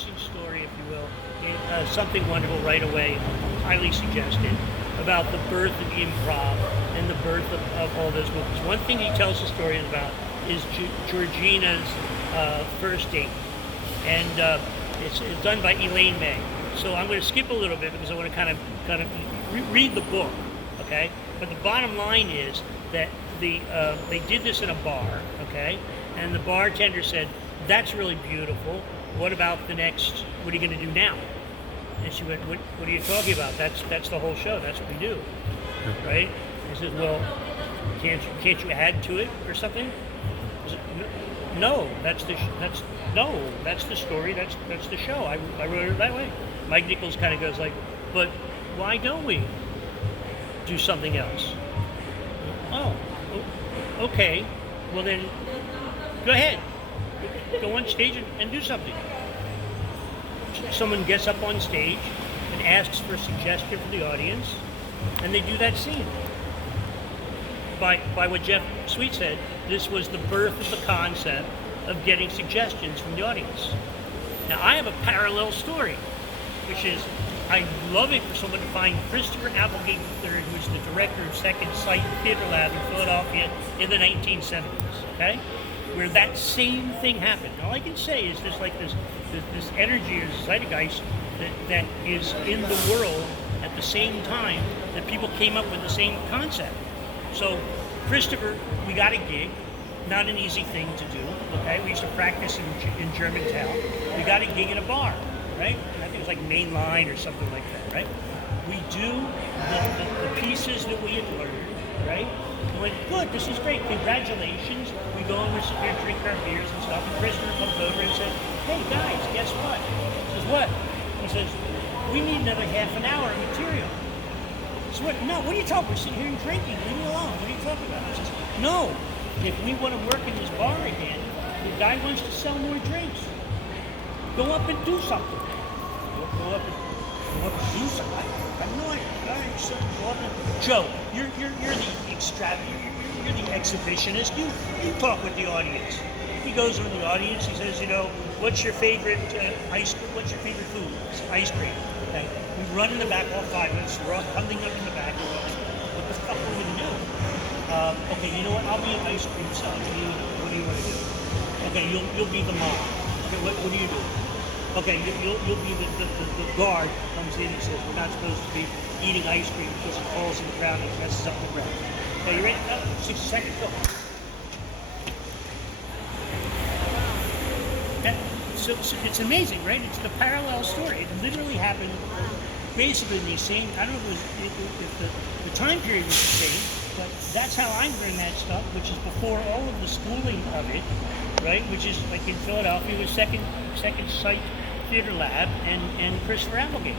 interesting story, if you will, something wonderful right away, highly suggested, about the birth of improv and the birth of all those movies. One thing he tells the story about is Georgina's first date, and it's done by Elaine May. So I'm going to skip a little bit because I want to kind of read the book, okay? But the bottom line is that they did this in a bar, okay? And the bartender said, "That's really beautiful. What about the next? What are you going to do now?" And she went, "What are you talking about? That's the whole show. That's what we do, right?" He said, "Well, can't you add to it or something?" I said, "No, that's the story. That's the show. I wrote it that way." Mike Nichols kind of goes like, "But why don't we do something else?" "Oh, okay. Well then, go ahead. Go on stage and do something." Someone gets up on stage and asks for a suggestion from the audience, and they do that scene. By what Jeff Sweet said, this was the birth of the concept of getting suggestions from the audience. Now, I have a parallel story, which is I'd love it for someone to find Christopher Applegate III, who was the director of Second Sight Theater Lab in Philadelphia in the 1970s, okay? Where that same thing happened. All I can say is there's like this energy or zeitgeist that is in the world at the same time that people came up with the same concept. So Christopher, we got a gig, not an easy thing to do, okay? We used to practice in Germantown. We got a gig in a bar, right? I think it was like Main Line or something like that, right? We do the pieces that we had learned, right? We went, "Good, this is great, congratulations." We go and we sit there, drink our beers and stuff, and Christopher comes over and says, "Hey guys, guess what?" I says, "What?" He says, "We need another half an hour of material." I said, "What? No, what are you talking about? We're sitting here and drinking, leave me alone. What are you talking about?" He says, "No, if we want to work in this bar again, the guy wants to sell more drinks. Go up and do something." Go up and do something. I have no idea. All right, so go up and Joe, you're the you're the exhibitionist. You talk with the audience. He goes over to the audience. He says, "What's your favorite ice cream? What's your favorite food?" It's ice cream. Okay. We run in the back, all five of us. We're all huddling up in the back. What the fuck are we gonna do? Okay, you know what? I'll be an ice cream seller. What do you want to do? Okay, you'll be the mom. Okay, what do you do? Okay, you'll be the guard comes in and says, "We're not supposed to be eating ice cream because it falls in the ground and messes up the ground." Okay, you ready? 60 seconds, go. So it's amazing, right? It's the parallel story. It literally happened basically in the same, I don't know if the time period was the same, but that's how I learned that stuff, which is before all of the schooling of it, right? Which is like in Philadelphia with Second Sight Theater Lab and Christopher Applegate.